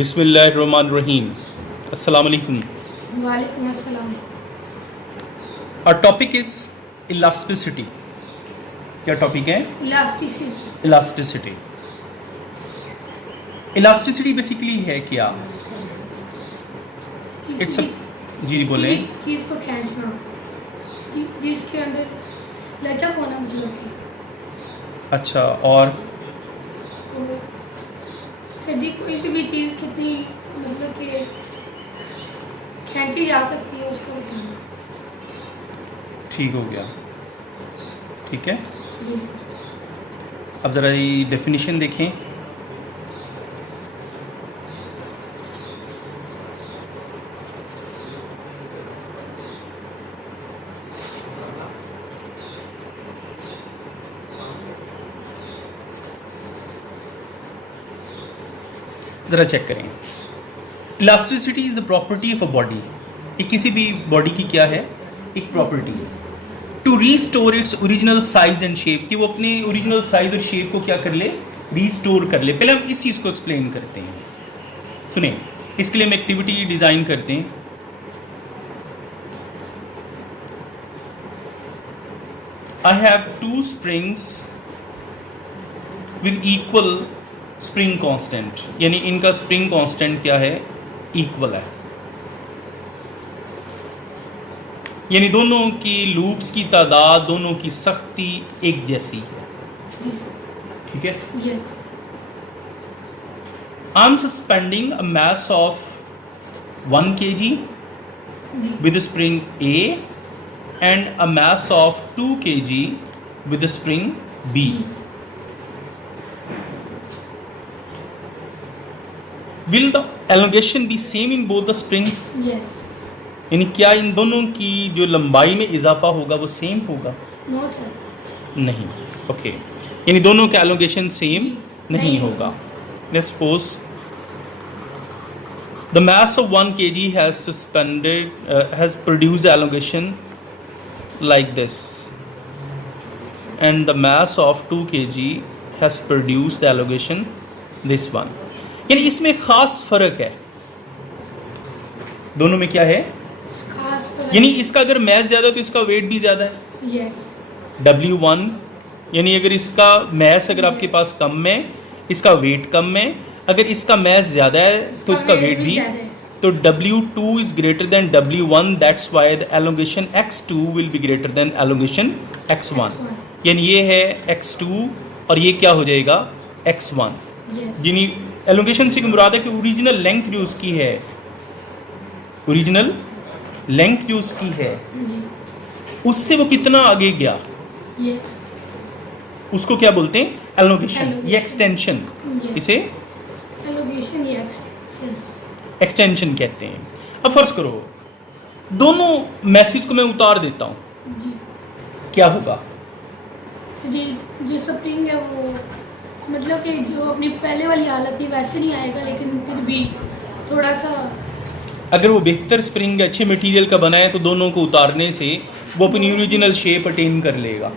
बिस्मिल्लाहिर्रहमानिर्रहीम। अस्सलाम वालेकुम। वालेकुम अस्सलाम। Our topic is elasticity। क्या टॉपिक है? इलास्टिसिटी। इलास्टिसिटी। इलास्टिसिटी बेसिकली है क्या? इट्स जी बोलें। चीज़ को खींचना जिसके अंदर लचक होना मतलब कि अच्छा, और सदी कोई सी भी चीज़ कितनी मतलब कि खींची जा सकती है उसको बताना। ठीक हो गया, ठीक है। जी सर। अब ज़रा ये डेफिनेशन देखें। ज़रा चेक करें। Elasticity is the property of a body. ये किसी भी बॉडी की क्या है? एक प्रॉपर्टी है। To restore its original size and shape, कि वो अपने ओरिजिनल साइज और शेप को क्या कर ले? रीस्टोर कर ले। पहले हम इस चीज़ को एक्सप्लेन करते हैं। सुने, इसके लिए हम एक्टिविटी डिज़ाइन करते हैं। I have two springs with equal spring constant, यानी इनका स्प्रिंग कांस्टेंट क्या है? इक्वल है, यानी दोनों की लूप्स की तादाद, दोनों की सख्ती एक जैसी है। जी सर। ठीक है। Yes. I am suspending a mass of 1 kg with a spring A and a mass of 2 kg with a spring B. Will the elongation be same in both the springs? Yes. यानी क्या इन दोनों की जो लंबाई में इजाफा होगा वो सेम होगा? No sir. नहीं। ओके, यानी दोनों का एलोंगेशन सेम नहीं होगा। Let's suppose the mass of 1 kg has produced elongation like this, and the mass of 2 kg has produced the elongation this one. यानी इसमें खास फर्क है, दोनों में क्या है? खास फर्क। यानी इसका अगर मैथ ज़्यादा है तो इसका वेट भी ज़्यादा है। यस। W1, यानी अगर इसका मैथ अगर आपके पास कम है, इसका वेट कम है। अगर इसका मैथ ज़्यादा है तो इसका वेट भी। तो W2 is greater than W1, that's why the elongation X2 will be greater than elongation X1। यानी ये है X2 और ये क्या हो जाएगा? X1। यस। यानी एलोंगेशन से मुराद है कि ओरिजिनल लेंथ जो उसकी है, ओरिजिनल लेंथ जो उसकी है जी। उससे वो कितना आगे गया, यस। उसको क्या बोलते हैं? एलोंगेशन। ये Elongation। Extension, Yes। इसे एलोगेशन या एक्सटेंशन कहते हैं। अब फर्ज करो दोनों मैसेज को मैं उतार देता हूँ, जी। क्या होगा? जी, जो स्प्रिंग है वो मतलब कि जो अपनी पहले वाली हालत थी वैसे नहीं आएगा, लेकिन फिर भी थोड़ा सा। अगर वो बेहतर स्प्रिंग अच्छे मटेरियल का बना है तो दोनों को उतारने से वो अपनी ओरिजिनल शेप अटेन कर लेगा।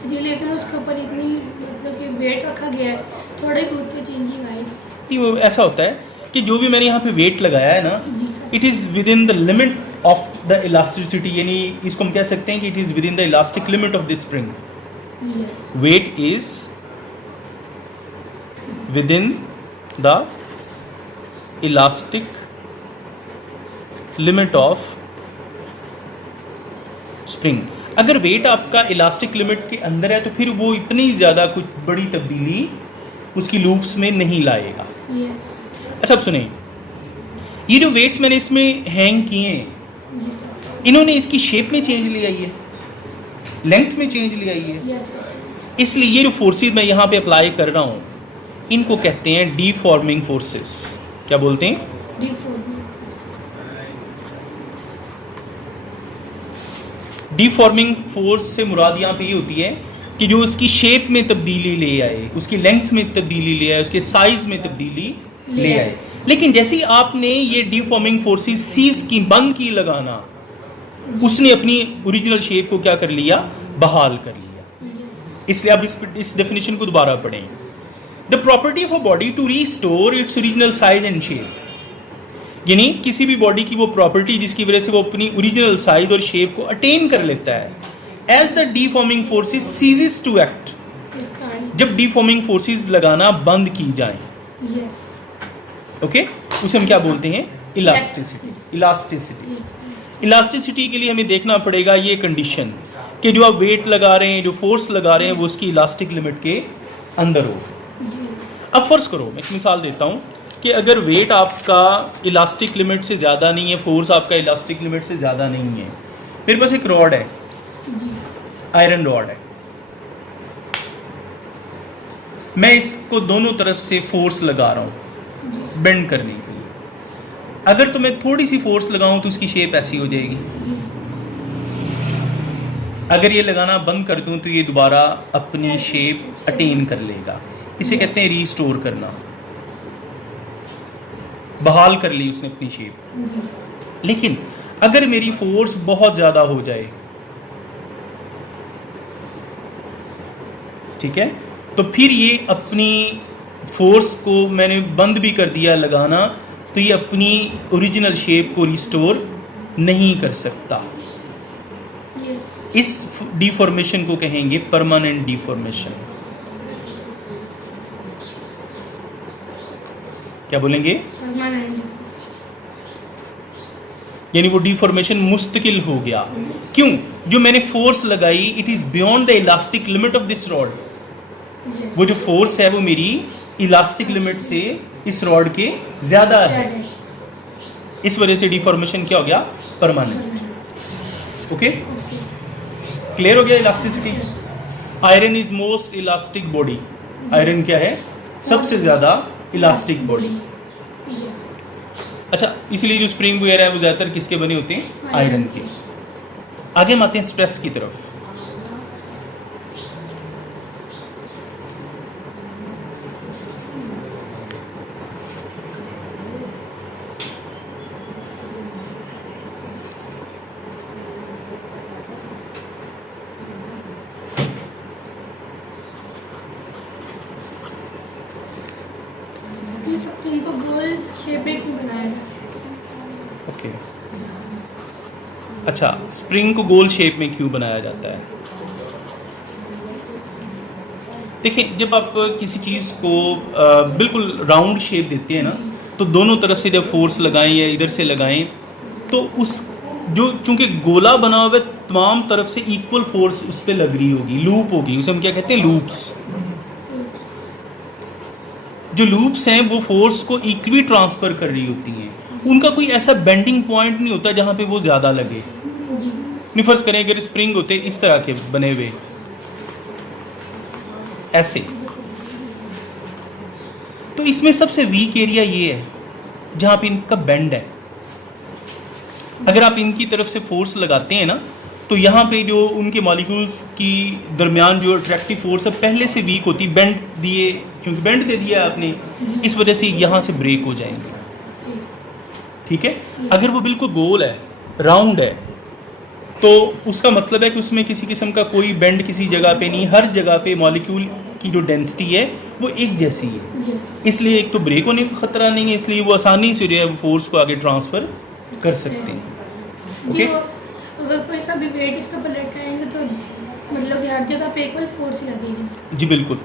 जी, लेकिन उसके ऊपर इतनी मतलब कि वेट रखा गया है, थोड़ी बहुत तो चेंजिंग आएगी। कि वो ऐसा होता है कि जो भी मैंने यहाँ पे वेट लगाया है ना, जी sir. It is within the limit of the elasticity, यानी इसको हम कह सकते हैं कि it is within the elastic limit of the spring. Yes. Weight is within the elastic limit of spring. अगर वेट आपका elastic limit के अंदर है तो फिर वो इतनी ज़्यादा कुछ बड़ी तब्दीली उसकी लूप्स में नहीं लाएगा। यस। अच्छा, अब सुने, ये जो वेट्स मैंने इसमें हैंग किए हैं, जी सर। इन्होंने इसकी शेप में चेंज ले आई है, लेंथ में चेंज ले आई है। Yes sir. इसलिए ये जो फोर्सेस मैं यहाँ पे अप्लाई कर रहा हूँ इनको कहते हैं डीफॉर्मिंग फोर्सेस। क्या बोलते हैं? डीफॉर्मिंग फोर्स से मुराद यहाँ पे ये होती है कि जो उसकी शेप में तब्दीली ले आए, उसकी लेंथ में तब्दीली ले आए, उसके साइज में तब्दीली ले आए। लेकिन जैसे ही आपने ये डीफॉर्मिंग फोर्सेस सीज की, बंद की लगाना, उसने अपनी ओरिजिनल शेप को क्या कर लिया? बहाल कर लिया। यस। इसलिए अब इस डेफिनेशन को दोबारा पढ़ें। The property of a body to restore its original size and shape, यानी किसी भी बॉडी की वो प्रॉपर्टी जिसकी वजह से वो अपनी ओरिजिनल साइज और शेप को अटेन कर लेता है, as the deforming forces ceases to act, जब डीफॉर्मिंग फोर्सेस लगाना बंद की जाए। यस ओके, उसे हम क्या बोलते हैं? इलास्टिसिटी। इलास्टिसिटी, इलास्टिसिटी के लिए हमें देखना पड़ेगा ये कंडीशन कि जो आप वेट लगा रहे हैं, जो फोर्स लगा रहे हैं, वो उसकी इलास्टिक लिमिट के अंदर हो। अब फर्ज करो, मैं एक मिसाल देता हूँ कि अगर वेट आपका इलास्टिक लिमिट से ज़्यादा नहीं है, फोर्स आपका इलास्टिक लिमिट से ज़्यादा नहीं है, मेरे पास एक रॉड है, आयरन रॉड है, मैं इसको दोनों तरफ से फोर्स लगा रहा हूँ बेंड करने के लिए। अगर तो मैं थोड़ी सी फोर्स लगाऊं तो उसकी शेप ऐसी हो जाएगी, अगर ये लगाना बंद कर दूं तो ये दोबारा अपनी शेप अटेन कर लेगा। इसे कहते हैं रीस्टोर करना, बहाल कर ली उसने अपनी शेप। लेकिन अगर मेरी फोर्स बहुत ज़्यादा हो जाए, ठीक है, तो फिर ये अपनी फोर्स को मैंने बंद भी कर दिया लगाना, तो ये अपनी ओरिजिनल शेप को रिस्टोर नहीं कर सकता। इस डिफॉर्मेशन को कहेंगे परमानेंट डिफॉर्मेशन। क्या बोलेंगे? यानी वो डिफॉर्मेशन मुस्तकिल हो गया। क्यों? जो मैंने फोर्स लगाई, it is beyond the elastic limit of this rod. वो जो फोर्स है वो मेरी इलास्टिक लिमिट से इस रॉड के ज्यादा है, इस वजह से डिफॉर्मेशन क्या हो गया? परमानेंट। ओके, क्लियर हो गया elasticity? Iron is most elastic body. Iron क्या है? सबसे ज्यादा इलास्टिक बॉडी। अच्छा, इसलिए जो स्प्रिंग वगैरह है वो ज्यादातर किसके बने होते हैं? आयरन के। आगे हम आते हैं स्ट्रेस की तरफ। स्प्रिंग को गोल शेप में क्यों बनाया जाता है? ओके, अच्छा, स्प्रिंग को गोल शेप में क्यों बनाया जाता है? देखिए, जब आप किसी चीज़ को बिल्कुल राउंड शेप देते हैं ना, तो दोनों तरफ से जब फोर्स लगाएं या इधर से लगाएं, तो उस जो चूंकि गोला बना हुआ है, तमाम तरफ से इक्वल फोर्स उस पर लग रही होगी, लूप होगी, उसे हम क्या कहते हैं? लूप्स। जो लूप्स हैं वो फोर्स को इक्वली ट्रांसफर कर रही होती हैं। उनका कोई ऐसा बेंडिंग पॉइंट नहीं होता जहां पे वो ज़्यादा लगे। नहीं, फर्ज करें अगर स्प्रिंग होते इस तरह के बने हुए ऐसे, तो इसमें सबसे वीक एरिया ये है जहां पे इनका बेंड है। अगर आप इनकी तरफ से फोर्स लगाते हैं ना, तो यहाँ पे जो उनके मॉलिक्यूल्स की दरमियान जो अट्रैक्टिव फोर्स है पहले से वीक होती, बेंड दिए, क्योंकि बेंड दे दिया आपने, इस वजह से यहाँ से ब्रेक हो जाएंगे। ठीक है, अगर वो बिल्कुल गोल है, राउंड है, तो उसका मतलब है कि उसमें किसी किस्म का कोई बेंड किसी जगह पे नहीं, हर जगह पे मॉलिक्यूल की जो डेंसिटी है वो एक जैसी है। इसलिए एक तो ब्रेक होने का खतरा नहीं है, इसलिए वो आसानी से जो है वो फोर्स को आगे ट्रांसफर कर सकते हैं। ओके, अगर कोई सा भी वेट इसका पर लटकाएंगे तो मतलब कि हर जगह पे इक्वल फोर्स लगेगी। जी बिल्कुल।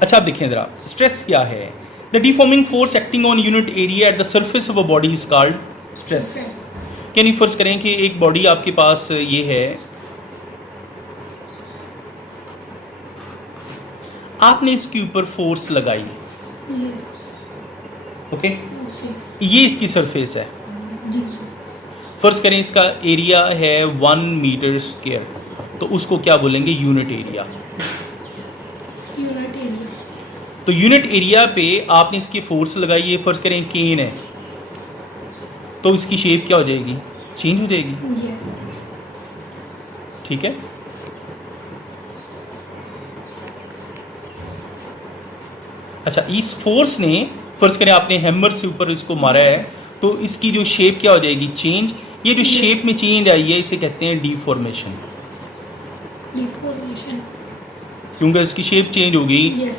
अच्छा, आप देखें ज़रा, स्ट्रेस क्या है? The deforming force acting on unit area at the surface of a body is called stress. यानी फर्ज करें कि एक बॉडी आपके पास ये है, आपने इसके ऊपर फोर्स लगाई, ओके, ये इसकी सरफेस है। फर्ज करें इसका एरिया है 1 मीटर स्क्वायर, तो उसको क्या बोलेंगे? Unit area. तो यूनिट एरिया पे आपने इसकी फोर्स लगाई है, फर्ज करें केन है, तो इसकी शेप क्या हो जाएगी? चेंज हो जाएगी। ठीक है, अच्छा, इस फोर्स ने, फर्ज करें आपने हैमर से ऊपर इसको मारा है, तो इसकी जो शेप क्या हो जाएगी? चेंज। ये जो शेप में चेंज आई है इसे कहते हैं डिफॉर्मेशन। क्योंकि इसकी शेप चेंज होगी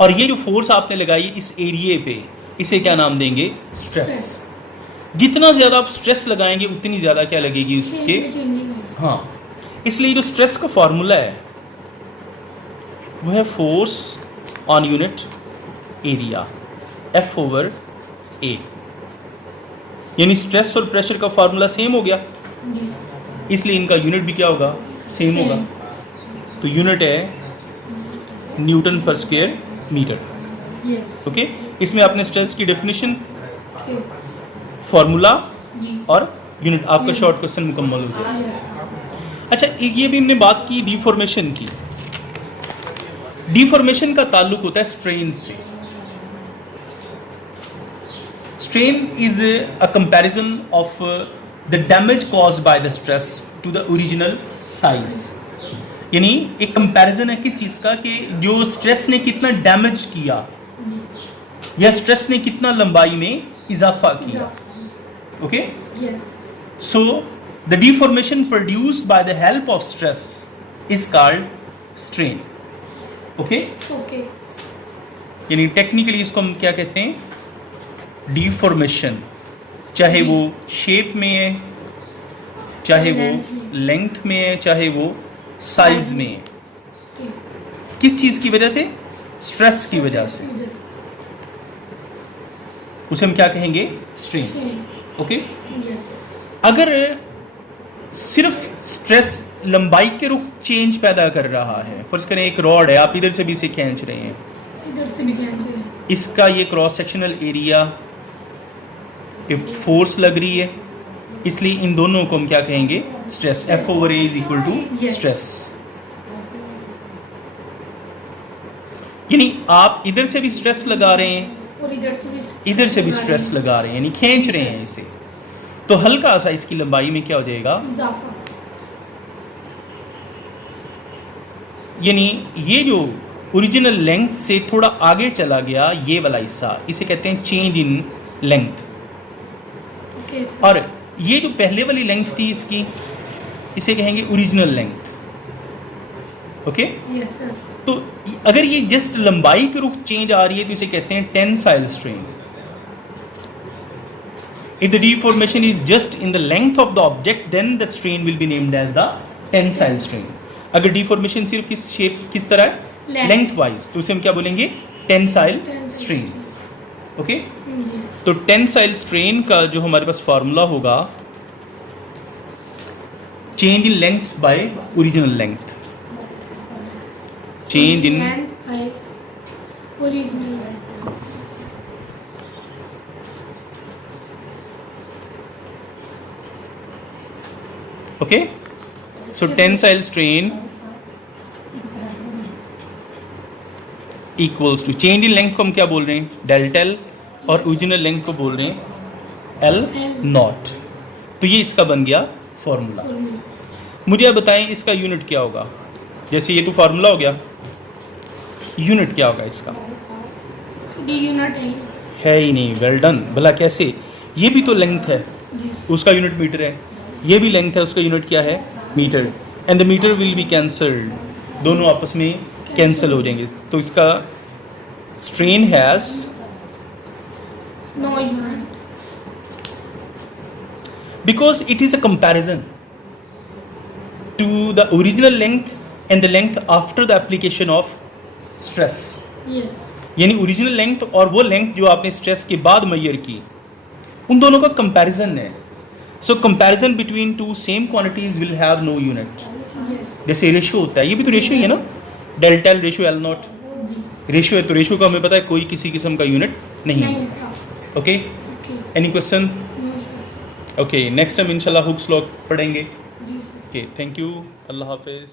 और ये जो फोर्स आपने लगाई इस एरिए पे, इसे क्या नाम देंगे? स्ट्रेस। जितना ज़्यादा आप स्ट्रेस लगाएंगे उतनी ज़्यादा क्या लगेगी उसके? हाँ, इसलिए जो स्ट्रेस का फॉर्मूला है वो है force on unit area, F/A। यानी स्ट्रेस और प्रेशर का फॉर्मूला सेम हो गया, जी सर। इसलिए इनका यूनिट भी क्या होगा? सेम होगा। तो यूनिट है न्यूटन पर स्क्वायर मीटर। यस। ओके, इसमें आपने स्ट्रेस की डेफिनेशन, ओके। फॉर्मूला जी। और यूनिट, आपका शॉर्ट क्वेश्चन मुकम्मल हो गया। यस। अच्छा, ये भी हमने बात की डिफॉर्मेशन की। डिफॉर्मेशन का ताल्लुक होता है स्ट्रेन से। Strain is a comparison of the damage caused by the stress to the original size. यानी एक कंपैरिजन है किस चीज़ का, कि जो स्ट्रेस ने कितना डैमेज किया या स्ट्रेस ने कितना लंबाई में इजाफा किया। Okay, yes. So the deformation produced by the help of stress is called strain. Okay, okay. यानी टेक्निकली इसको हम क्या कहते हैं? डिफॉर्मेशन। चाहे वो शेप में है, चाहे वो लेंथ में है, चाहे वो साइज में है। ओके। किस चीज़ की वजह से? स्ट्रेस की वजह से। उसे हम क्या कहेंगे? स्ट्रेन। Okay, yes. अगर सिर्फ स्ट्रेस लंबाई के रुख चेंज पैदा कर रहा है, फर्ज करें एक रॉड है, आप इधर से भी इसे खींच रहे हैं, इधर से भी खींच रहे हैं, इसका ये क्रॉस सेक्शनल एरिया पे फोर्स लग रही है, इसलिए इन दोनों को हम क्या कहेंगे? Stress. F/A is equal to stress. यानी आप इधर से भी स्ट्रेस लगा रहे हैं और इधर से भी स्ट्रेस लगा रहे हैं, यानी खींच रहे हैं इसे, तो हल्का सा इसकी लंबाई में क्या हो जाएगा? इजाफा। यानी ये जो ओरिजिनल लेंथ से थोड़ा आगे चला गया ये वाला हिस्सा, इसे कहते हैं change in length. Okay sir. और ये जो पहले वाली लेंथ थी इसकी, इसे कहेंगे original length. Okay, yes sir. तो अगर ये जस्ट लंबाई के रुख चेंज आ रही है तो इसे कहते हैं tensile strain. If the deformation is just in the length of the object, then the strain will be named as the tensile strain. अगर deformation सिर्फ किस तरह है? लेंथ वाइज, तो उसे हम क्या बोलेंगे? Tensile strain. Okay, yes. तो टेंसाइल स्ट्रेन का जो हमारे पास फॉर्मूला होगा, change in length by original length. Change in original. Okay, so tensile strain equals to change in length को हम क्या बोल रहे हैं? डेल्टा एल, और ओरिजिनल लेंथ को बोल रहे हैं एल नॉट। तो ये इसका बन गया फॉर्मूला। मुझे आप बताएं इसका यूनिट क्या होगा? जैसे ये तो फॉर्मूला हो गया, यूनिट क्या होगा इसका? यूनिट है ही नहीं। Well done. भला कैसे? ये भी तो लेंथ है, जी। उसका यूनिट मीटर है, ये भी लेंथ है, उसका यूनिट क्या है? Metre. And the metre will be cancelled, दोनों आपस में कैंसिल हो जाएंगे। तो इसका strain has no unit, because it is a comparison to the original length and the length after the application of stress. Yes. यानी ओरिजिनल लेंथ और वो लेंथ जो आपने स्ट्रेस के बाद मैयर की, उन दोनों का कंपैरिजन है। So comparison between two same quantities will have no unit. Yes. जैसे रेशियो होता है, ये भी तो रेशियो ही है ना, delta L ratio L naught जी। रेशियो है, तो रेशियो का हमें पता है कोई किसी किस्म का यूनिट नहीं है। नहीं था। Okay, okay. Any question? No sir. Okay, next time इंशाल्लाह हुक्स लॉ पढ़ेंगे। जी सर। ओके, थैंक यू, अल्लाह हाफिज़।